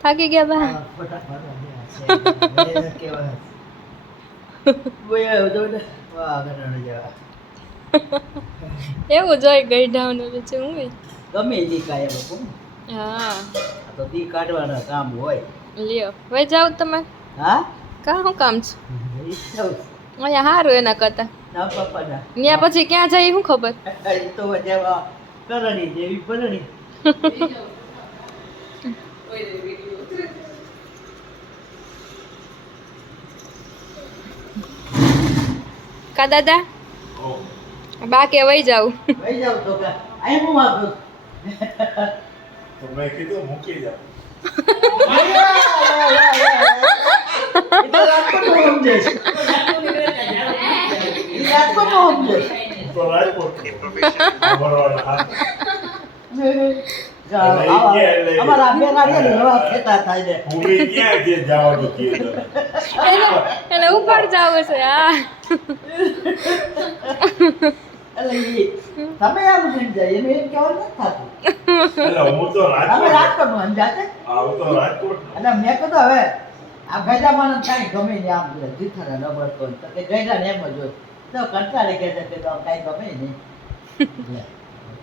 થાકી ગયા બા એવું જોઈ ગઈઢાવ ને બીજું હું ગમે દી કાય લોકો હા તો દી કાઢવાના કામ હોય લ્યો હવે જાવ તમે હા કા શું કામ છે ઈ જાઉં. અહીંયા સારું એના કરતા ના પપ્પાના ત્યાં પછી ક્યાં જાય શું ખબર ઈ તો જેવા કરણી જેવી પરણી કા દાદા બા કે વઈ જાવ વઈ જાવ તો કે આઈ હું વાગો તો મેં કીધું મૂકી જાઓ. ઈ તો રાજકોટ સમજે છે ઈ રાજકોટ સમજે તો રાજકોટ ભરવાના હાથ. અમારા બેના છે ને એવા ખેતા થાય ને પૂરી ક્યાં જે જવાનું કીધું એને ઉપર જાવ છે હા એટલે ઈ તમે આમ સમજાય એનું એમ કહેવાનું નથી થતું એટલે હું તો તમે રાજકોટ રાજકોટનું સમજાતે આવું તો રાજકોટ અને મેં કીધું હવે આ ગજામાં કાંઈ ગમે ને આમ જીથાને રબડતો તો કે ગયડા ને એમ જ હોય તો કંટાળે કે છે કે તો કાંઈ ગમે નહીં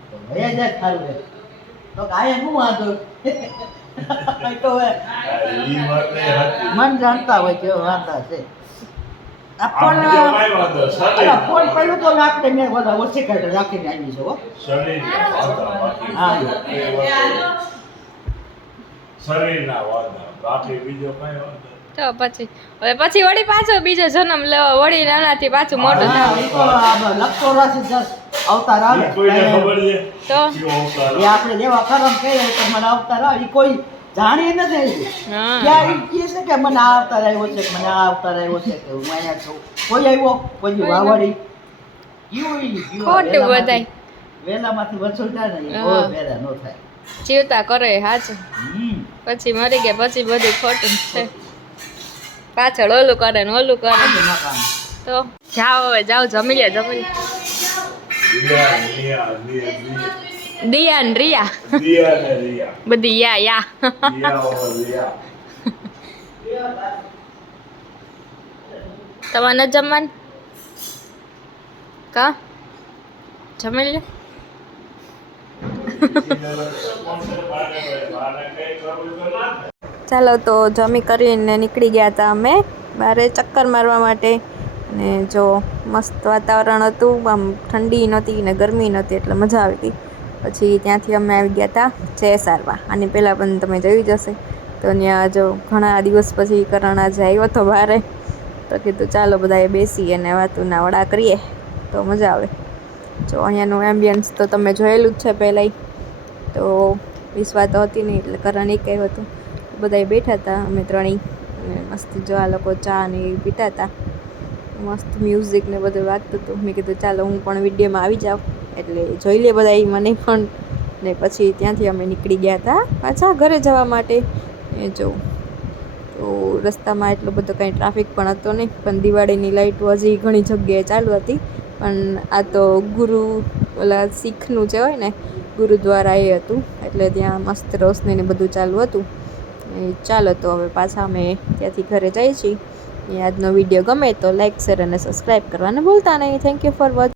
તો ભય જાય ખારું રે તો કાંઈ હું વાંધો તો હવે ઈ વાત એ હતી. મન જાણતા હોય કે વાંધા છે આમ બીજો કાંઈ વાંધો શરીર ફોન પહેલું તો આપણે મેં બધા ઓછી કાઢે રાખીને આવી છું હો શરીરના વાંધા બાકી હા. એ વસ્તુ શરીરના વાંધા બાકી બીજો કાંઈ વાંધો તો પછી હવે પછી વળી પાછો બીજો જન્મ લેવો વળી નાનાથી પાછું મોટું હા, થાય ઈ તો આ લખતો રાશિ અવતાર આવે ઈ કોઈને ખબર છે તો કયો અવતાર એ આપણે જેવા કરમ કહીએ તો મને અવતાર આવે ઈ કોઈ જાણી નથી હા ક્યાં ઈ કહે છે કે મને આ અવતાર આવ્યો છે કે મને આ અવતાર આવ્યો છે કે હું અહીંયા છું કોઈ આવ્યો કોઈ વાવડી ખોટું બધાય વેલામાંથી વસૂલ થાય ને એ બહુ હા. ભેરા ન થાય જીવતા કરે હાચું પછી મરી ગયા પછી બધું ખોટું જ છે પાછળ ઓલું કરે ને ઓલું કરે બધું નકામ. તો જાઓ હવે જાઓ જમી લે જમી લે. રિયા દિયા ને રિયા રિયા ને રિયા બધી યા યા રિયા ઓર રિયા તમારે ન જમવાનું કા જમી લે ચાલો તો જમી કરીને નીકળી ગયા હતા અમે બારે ચક્કર મારવા માટે અને જો મસ્ત વાતાવરણ હતું આમ ઠંડી નહોતી ને ગરમી નહોતી એટલે મજા આવી ગઈ પછી ત્યાંથી અમે આવી ગયા હતા ચેસારવા આની પહેલાં પણ તમે જોયું જ હશે તો ત્યાં જો ઘણા દિવસ પછી કરણ આજે આવ્યો હતો બારે તો કીધું ચાલો બધાએ બેસી અને વાતુના વડા કરીએ તો મજા આવે જો અહીંયાનું એમ્બિયન્સ તો તમે જોયેલું જ છે પહેલાંય તો વિશ્વા તો હતી નહીં એટલે કરણ એક આવ્યો હતો બધાએ બેઠા હતા અમે ત્રણેય અને મસ્ત જો આ લોકો ચા ને એ પીતા હતા મસ્ત મ્યુઝિક ને બધું વાગતું હતું મેં કીધું ચાલો હું પણ વિડીયોમાં આવી જાઉં એટલે જોઈ લે બધા મને પણ ને પછી ત્યાંથી અમે નીકળી ગયા હતા પાછા ઘરે જવા માટે એ જો તો રસ્તામાં એટલો બધો કાંઈ ટ્રાફિક પણ હતો નહીં પણ દિવાળીની લાઇટો હજી ઘણી જગ્યાએ ચાલુ હતી પણ આ તો ગુરુ ઓલા શીખનું જે હોય ને ગુરુદ્વારા એ હતું એટલે ત્યાં મસ્ત રોશની ને બધું ચાલુ હતું ચાલો તો હવે પાછા અમે ત્યાંથી ઘરે જઈએ છીએ આજનો વિડીયો ગમે તો લાઇક શેર અને સબસ્ક્રાઈબ કરવાનું ભૂલતા નહીં થેન્ક યુ ફોર વોચિંગ